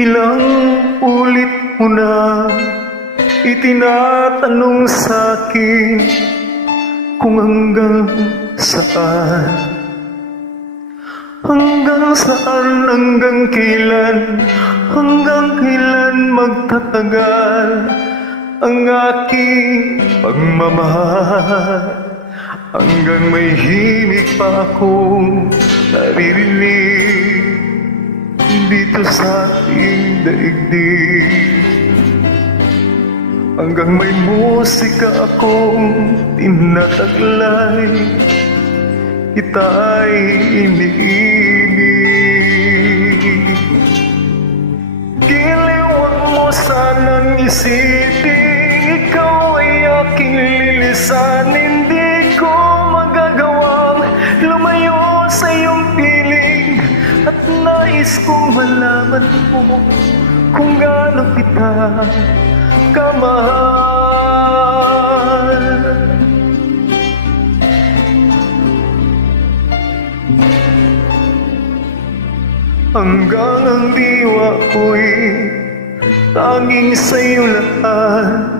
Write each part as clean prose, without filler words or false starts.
Ilang ulit mo na itinatanong sa'kin kung hanggang saan, hanggang kailan magtatagal ang aking pagmamahal, hanggang may himig pa akong naririnig dito sa ating daigdig, hanggang may musika akong tinataglay, kita'y iniibig. Giliwang mo sanang isipin, ikaw ay aking lilisanin. Di ko magagawang lumayo sa iyong piling, at nais kong malaman mo kung gaano kita kamahal. Hanggang ang diwa ko'y tanging sa'yo lahat,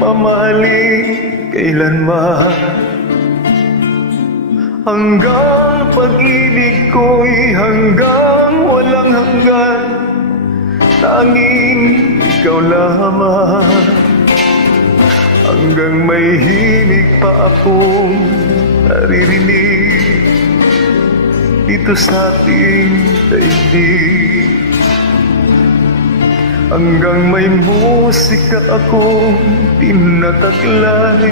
mamahalin kailanman. Hanggang pag-ibig ko'y hanggang walang hanggan, tanging ikaw lamang. Hanggang may himig pa akong naririnig dito sa ating daigdig, hanggang may musika akong tinataglay,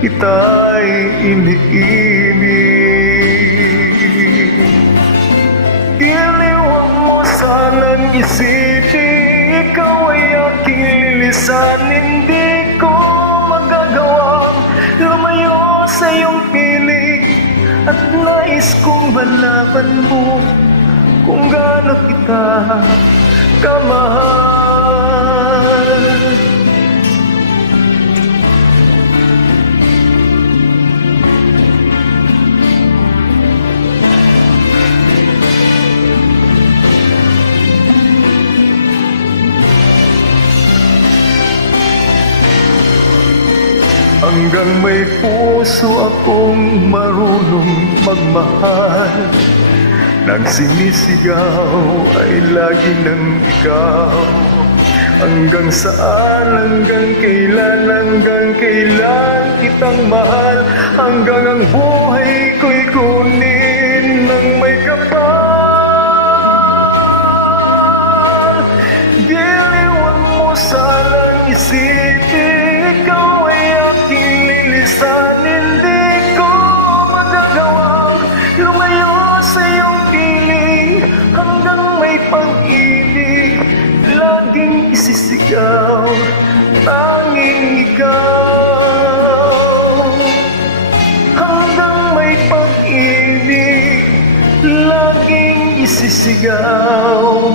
kita'y iniibig. Giliwang mo sanang isipin, ikaw ay aking lilisanin. Di ko magagawang lumayo sa iyong piling, at nais kong malaman mo kung gaano kita kamahal. Hanggang may puso akong marunong magmahal, nagsinisigaw ay lagi ng ikaw. Hanggang saan, hanggang kailan kitang mahal, hanggang ang buhay ko'y kunin ng may kapal. Giliwang mo sanang isipin, ikaw ay aking lilisanin. Di ko magagawang lumayo sa iyong piling, hanggang may pag-ibig laging isisigaw, tanging ikaw. Hanggang may pag-ibig laging isisigaw,